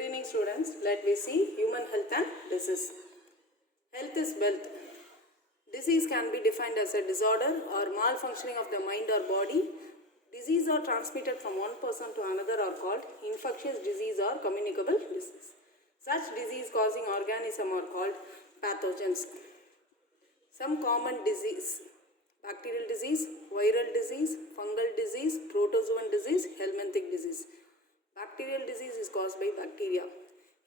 Good evening students. Let me see human health and disease. Health is wealth. Disease can be defined as a disorder or malfunctioning of the mind or body. Disease are transmitted from one person to another are called infectious disease or communicable disease. Such disease causing organisms are called pathogens. Some common disease: bacterial disease, viral disease, fungal disease, protozoan disease, helminthic disease. Bacterial disease is caused by bacteria.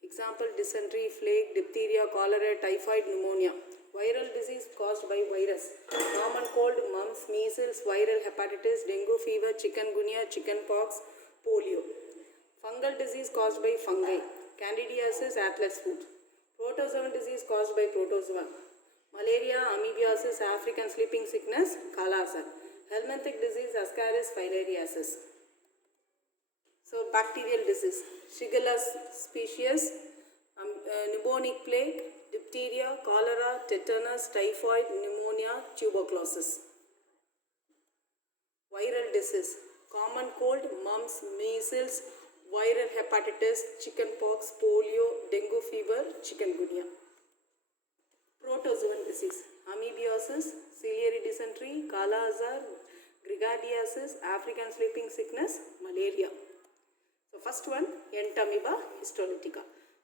Example: dysentery, plague, diphtheria, cholera, typhoid, pneumonia. Viral disease caused by virus. Common cold, mumps, measles, viral hepatitis, dengue fever, chikungunya, chickenpox, polio. Fungal disease caused by fungi. Candidiasis, atlas foot. Protozoan disease caused by protozoa. Malaria, amoebiasis, African sleeping sickness, Kala-Azar. Helminthic disease, Ascaris filariasis. So, bacterial disease: Shigella species, bubonic plague, diphtheria, cholera, tetanus, typhoid, pneumonia, tuberculosis. Viral disease: common cold, mumps, measles, viral hepatitis, chickenpox, polio, dengue fever, chikungunya. Protozoan disease: amoebiasis, ciliary dysentery, Kala-Azar, giardiasis, African sleeping sickness, malaria. So first one, Entamoeba histolytica.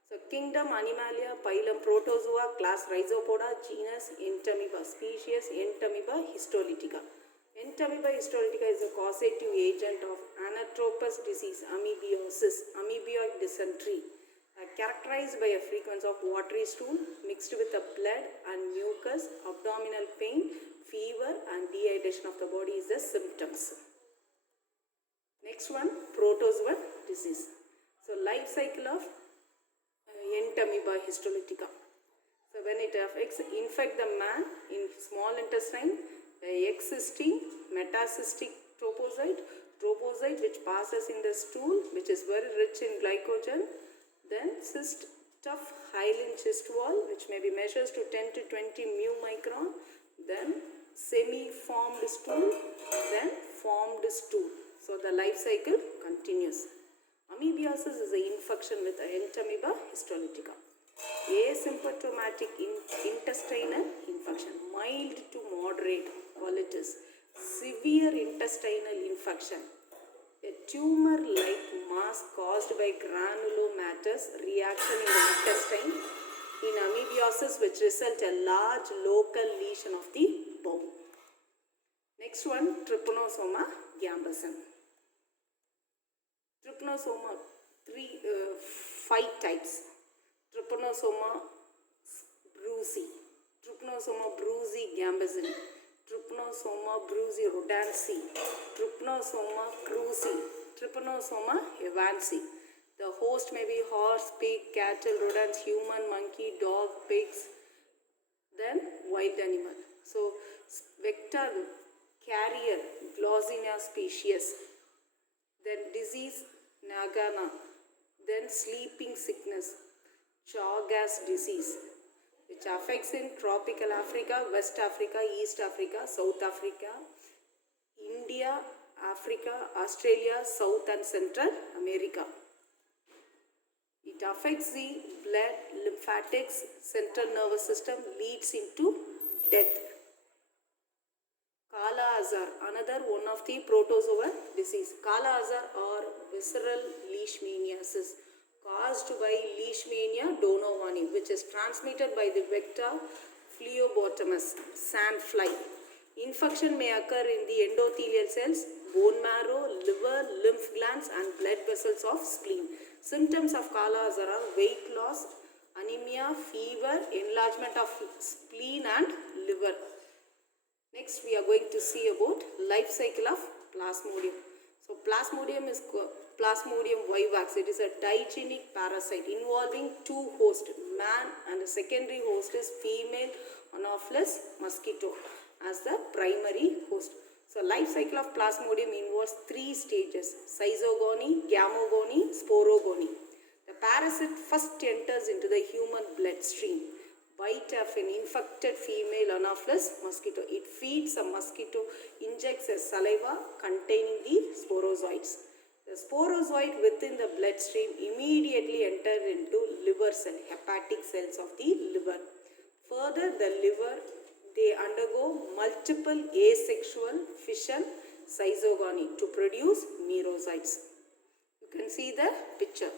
So kingdom Animalia, phylum Protozoa, class Rhizopoda, genus Entamoeba, species Entamoeba histolytica. Entamoeba histolytica is a causative agent of anatropous disease, amoebiasis, amoebic dysentery, characterized by a frequency of watery stool mixed with the blood and mucus, abdominal pain, fever and dehydration of the body is the symptoms. Next one, protozoan disease. So life cycle of Entamoeba histolytica. So when it infect the man in small intestine, existing metacystic trophozoite which passes in the stool, which is very rich in glycogen, then cyst tough hyaline cyst wall which may be measures to 10 to 20 mu micron, then semi-formed stool, then formed stool. So the life cycle continues. Amoebiasis is an infection with Entamoeba histolytica. Asymptomatic intestinal infection, mild to moderate colitis, severe intestinal infection, a tumor-like mass caused by granulomatous reaction in the intestine in amoebiasis which result a large local lesion of the bowel. Next one, Trypanosoma gambeson. Trypanosoma, 5 types. Trypanosoma brucei, Trypanosoma brucei gambeson, Trypanosoma brucei rodensii, Trypanosoma cruzi, Trypanosoma evansii. The host may be horse, pig, cattle, rodents, human, monkey, dog, pigs, then wild animal. So, vector carrier Glossina species, then disease Nagana, then sleeping sickness Chagas disease which affects in tropical Africa, West Africa, East Africa, South Africa, India, Africa, Australia, South and Central America. It affects the blood, lymphatics, central nervous system, leads into death. Kala-Azar, another one of the protozoan disease. Kala-Azar or visceral leishmaniasis caused by Leishmania donovani, which is transmitted by the vector Phlebotomus sandfly. Infection may occur in the endothelial cells, bone marrow, liver, lymph glands and blood vessels of spleen. Symptoms of Kala-Azar are weight loss, anemia, fever, enlargement of spleen and liver. Next, we are going to see about life cycle of Plasmodium. So, Plasmodium is Plasmodium vivax. It is a digenic parasite involving 2 hosts, man and the secondary host is female Anopheles mosquito as the primary host. So, life cycle of Plasmodium involves 3 stages: schizogony, gamogony, sporogony. The parasite first enters into the human bloodstream. Bite of an infected female Anopheles mosquito. It feeds a mosquito, injects a saliva containing the sporozoites. The sporozoite within the bloodstream immediately enter into liver cell, hepatic cells of the liver. Further, the liver, they undergo multiple asexual fission schizogony to produce merozoites. You can see the picture.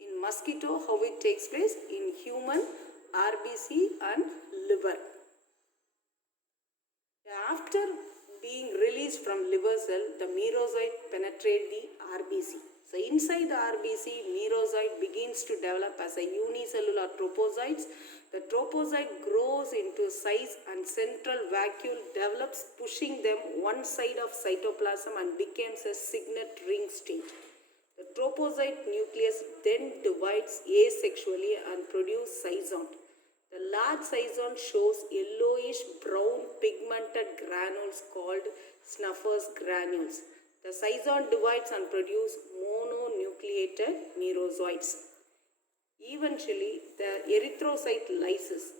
In mosquito, how it takes place, in human, RBC and liver. After being released from liver cell, the merozoite penetrate the RBC. So inside the RBC, merozoite begins to develop as a unicellular tropozoites. The tropozoite grows into size and central vacuole develops, pushing them one side of cytoplasm and becomes a signet ring state. The tropozoite nucleus then divides asexually and produces cyzone. The large cyzone shows yellowish brown pigmented granules called Snuffer's granules. The cyzone divides and produces mononucleated merozoites. Eventually, the erythrocyte lyses,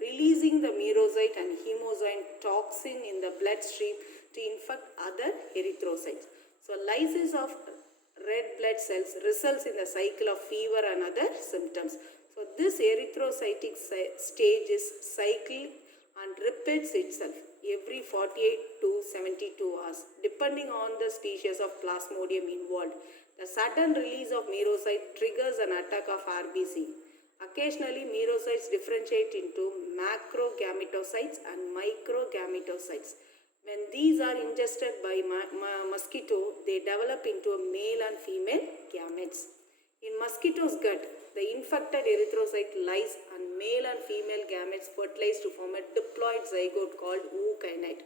releasing the merozoite and hemozoin toxin in the bloodstream to infect other erythrocytes. So, lysis of red blood cells results in the cycle of fever and other symptoms. So this erythrocytic stage is cyclic and repeats itself every 48 to 72 hours depending on the species of plasmodium involved. The sudden release of merozoite triggers an attack of RBC. Occasionally, merozoites differentiate into macrogametocytes and microgametocytes. When these are ingested by mosquito, they develop into a male and female gametes. In mosquito's gut, the infected erythrocyte lies and male and female gametes fertilize to form a diploid zygote called ookinete.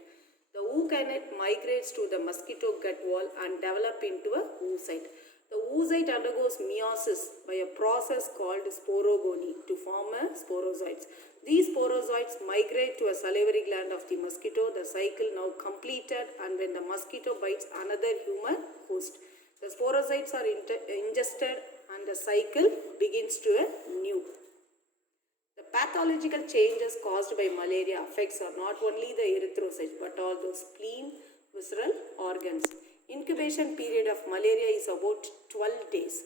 The ookinete migrates to the mosquito gut wall and develop into a oocyte. The oocyte undergoes meiosis by a process called sporogony to form a sporozoites. These sporozoites migrate to a salivary gland of the mosquito. The cycle now completed, and when the mosquito bites another human host, the sporozoites are ingested and the cycle begins to anew. The pathological changes caused by malaria affects not only the erythrocytes but also spleen, visceral organs. Incubation period of malaria is about 12 days.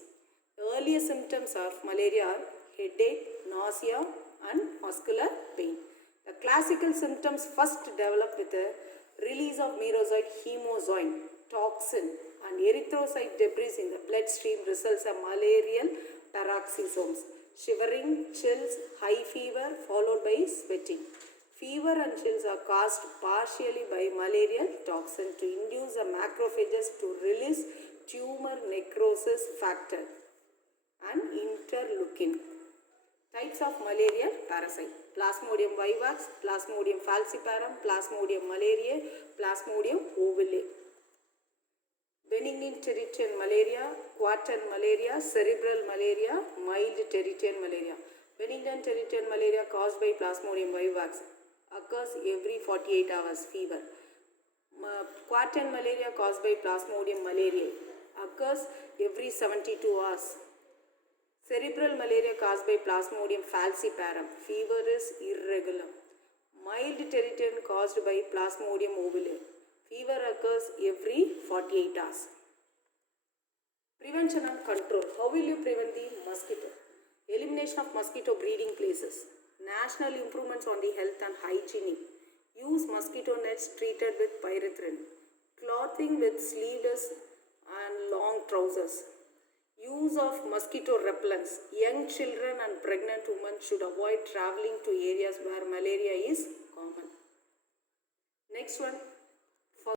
The earliest symptoms of malaria are headache, nausea and muscular pain. The classical symptoms first develop with the release of merozoite hemozoin, toxin and erythrocyte debris in the bloodstream results in malarial paroxysms, shivering, chills, high fever followed by sweating. Fever and chills are caused partially by malarial toxin to induce the macrophages to release tumor necrosis factor and interleukin. Types of malarial parasite: Plasmodium vivax, Plasmodium falciparum, Plasmodium malariae, Plasmodium ovale. Benign tertian malaria, quartan malaria, cerebral malaria, mild tertian malaria. Benign tertian malaria caused by Plasmodium vivax occurs every 48 hours fever. Quartan malaria caused by Plasmodium malariae occurs every 72 hours. Cerebral malaria caused by Plasmodium falciparum. Fever is irregular. Mild tertian caused by Plasmodium ovale. Fever occurs every 48 hours. Prevention and control. How will you prevent the mosquito? Elimination of mosquito breeding places. National improvements on the health and hygiene. Use mosquito nets treated with pyrethrin. Clothing with sleeveless and long trousers. Use of mosquito repellents. Young children and pregnant women should avoid traveling to areas where malaria is common. Next one,